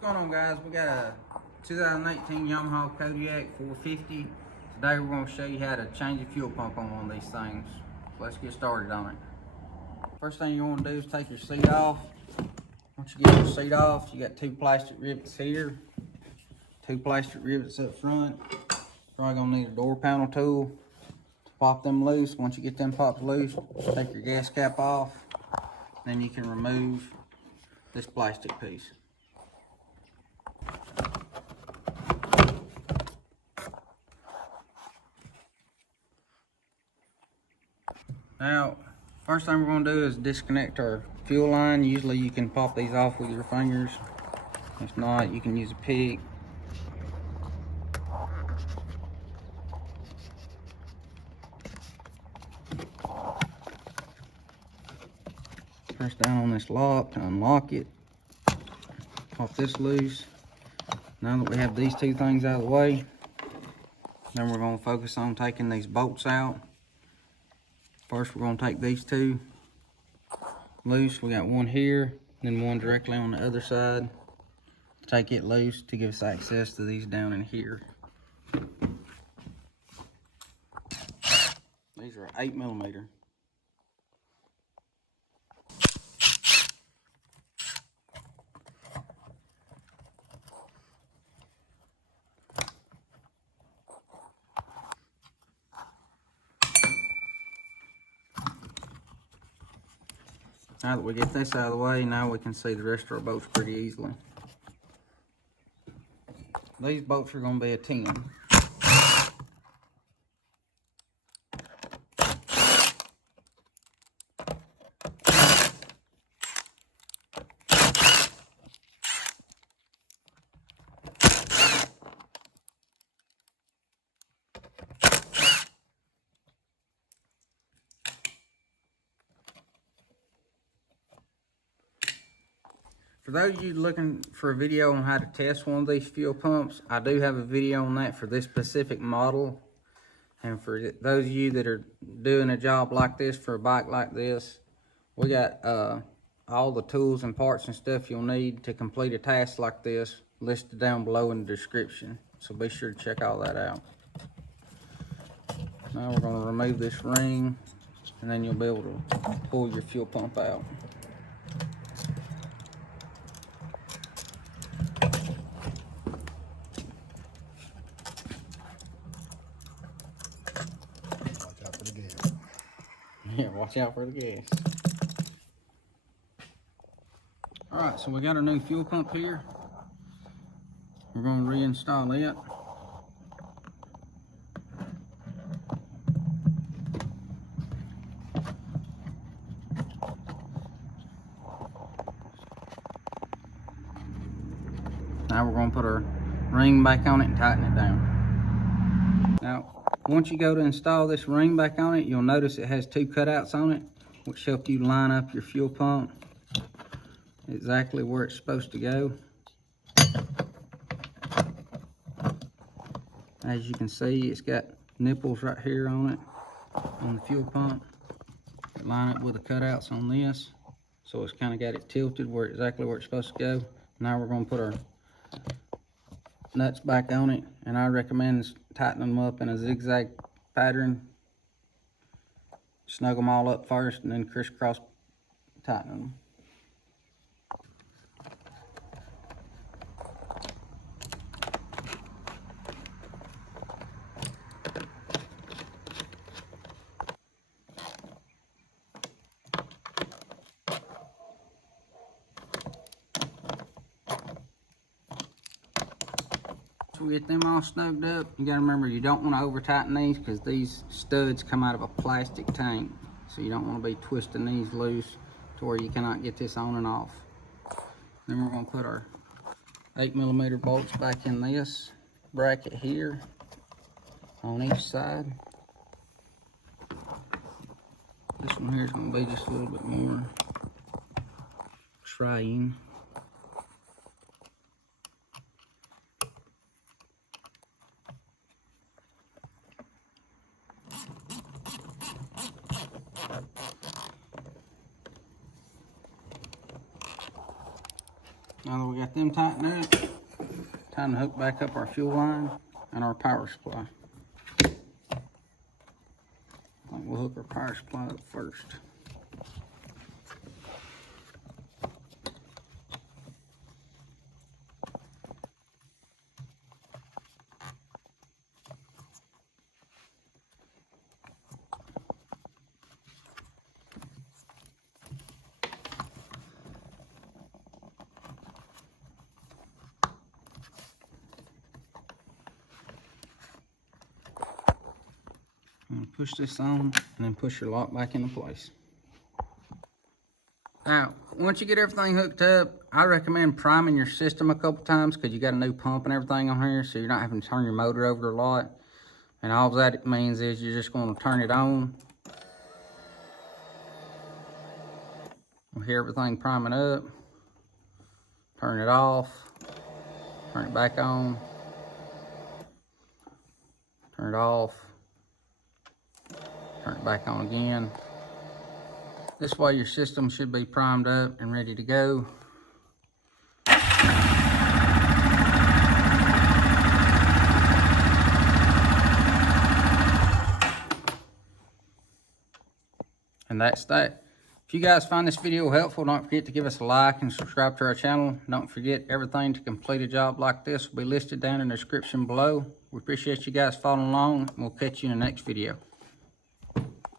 What's going on, guys? We got a 2018 Yamaha Kodiak 450. Today we're going to show you how to change a fuel pump on one of these things. Let's get started on it. First thing you want to do is take your seat off. Once you get your seat off, you got two plastic rivets here, two plastic rivets up front. Probably going to need a door panel tool to pop them loose. Once you get them popped loose, take your gas cap off. Then you can remove this plastic piece. Now, first thing we're going to do is disconnect our fuel line. Usually you can pop these off with your fingers. If not, you can use a pick. Press down on this lock to unlock it. Pop this loose. Now that we have these two things out of the way, then we're going to focus on taking these bolts out. First, we're going to take these two loose. We got one here, then one directly on the other side. Take it loose to give us access to these down in here. These are 8mm. Now that we get this out of the way, now we can see the rest of our bolts pretty easily. These bolts are going to be a 10. For those of you looking for a video on how to test one of these fuel pumps, I do have a video on that for this specific model. And for those of you that are doing a job like this for a bike like this, we got all the tools and parts and stuff you'll need to complete a task like this listed down below in the description. So be sure to check all that out. Now we're going to remove this ring, and then you'll be able to pull your fuel pump out. Yeah, watch out for the gas. Alright, so we got our new fuel pump here. We're going to reinstall it. Now we're going to put our ring back on it and tighten it down. Now, once you go to install this ring back on it, you'll notice it has two cutouts on it, which help you line up your fuel pump exactly where it's supposed to go. As you can see, it's got nipples right here on it, on the fuel pump, that line up with the cutouts on this. So it's kind of got it tilted exactly where it's supposed to go. Now we're going to put our nuts back on it, and I recommend tightening them up in a zigzag pattern. Snug them all up first and then crisscross tighten them. So we get them all snugged up. You gotta remember, you don't want to over tighten these because these studs come out of a plastic tank. So you don't want to be twisting these loose to where you cannot get this on and off. Then we're gonna put our 8mm bolts back in this bracket here on each side. This one here is gonna be just a little bit more trying. Now that we got them tightened up, time to hook back up our fuel line and our power supply. We'll hook our power supply up first. Push this on and then push your lock back into place. Now, once you get everything hooked up, I recommend priming your system a couple times because you got a new pump and everything on here, so you're not having to turn your motor over a lot. And all that it means is you're just going to turn it on. You'll hear everything priming up. Turn it off. Turn it back on. Turn it off. Turn it back on again. This way your system should be primed up and ready to go. And that's that. If you guys find this video helpful, don't forget to give us a like and subscribe to our channel. Don't forget, everything to complete a job like this will be listed down in the description below. We appreciate you guys following along, and we'll catch you in the next video.